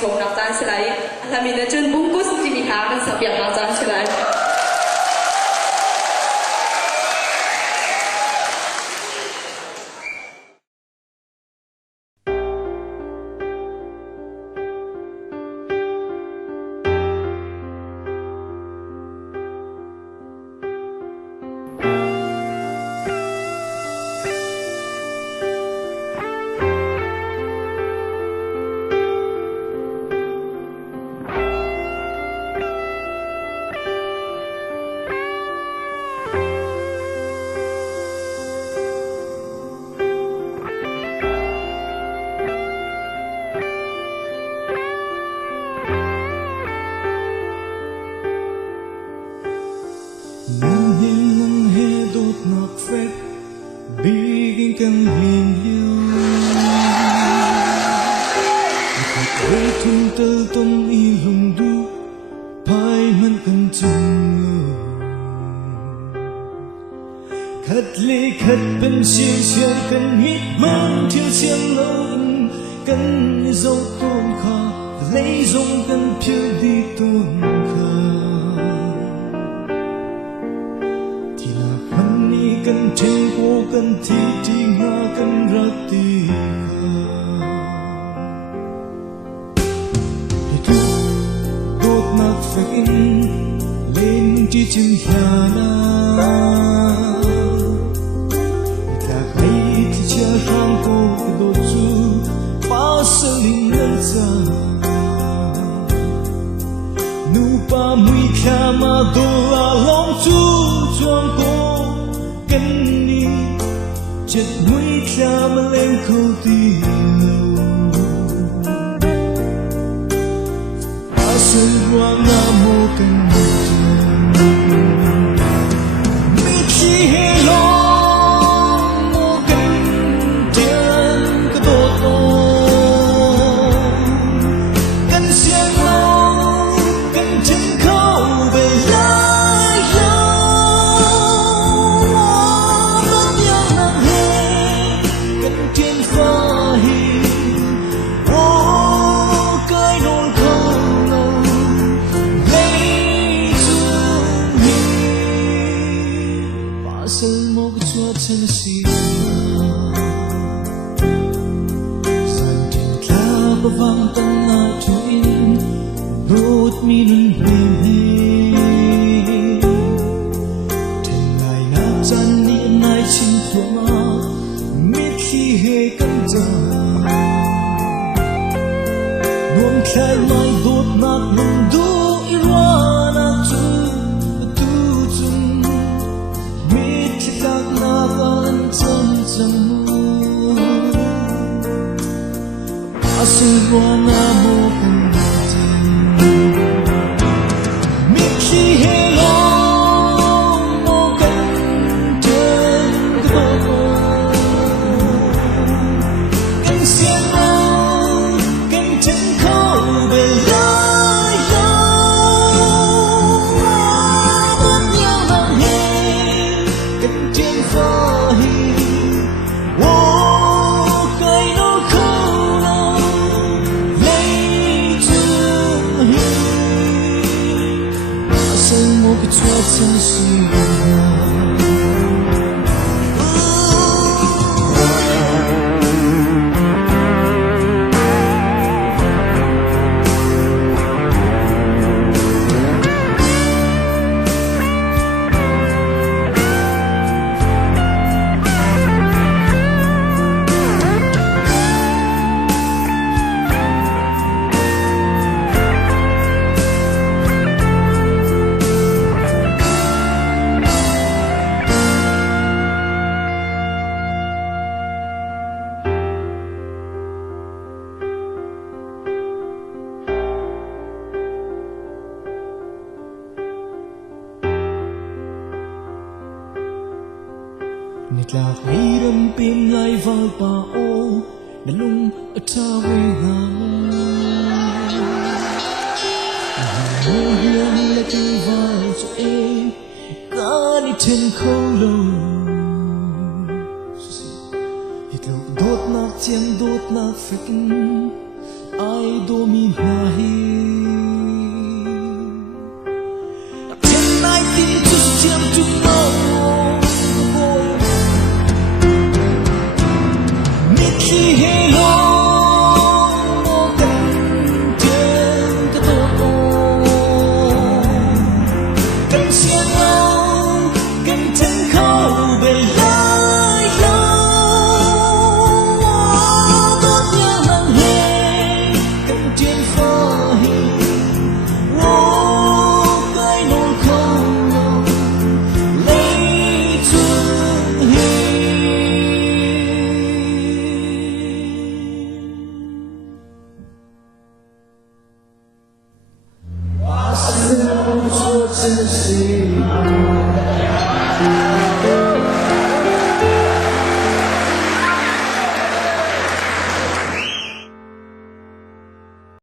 song nak tan selai alamin na chun bungkus ti mi ha kan sapiak nak tan selai Biging kang hinliw Ikatay tuntal tong ilong du Pai man kan tungo Khát lê khát bên xiên xiên kan hít mang thiêu xiên lâu Kan dâu tôn kha lấy dông kan phiêu đi tôn kha kan tempo kan titi nga kan rati itu dot nak fakin len ti chim hiana ita kai ti cha hang ko do chu pa saling nan sa nu pa mui kha ma do la long chu chuang koกันนี้จะมุ่ยคลามาเล่นเขาตีเราอาศัยรวมน้ำโมกันหมดไม่คิดให้ลองโมกันเดินกระโดดลงกันเสียงเรากันถึงเข้าไปฉันเสียสันติคลาบวังตั้งนาทุอินรูดมีนุ่นเพลงถึงนายนับจันนี่นายชิมตัวมามิดขี้เหกันจานวลแค่ลายโดดนักลงดูอีรวานักจูตูจุนมิดที่กักนากันAsirwana mo kung natin Miki helong mo kang ten kado Kang siya mo kang ten ko belayo Wabot niya manghin kang ten fahin真是Nít lạc hay đâm pin lại vào bà ô Đã lung ở ta về ngàn Mơ hiên lại từ vai cho em Cả đi trên khâu lâu Hít lục đốt nạc chien đốt nạc phịch 爱多迷来。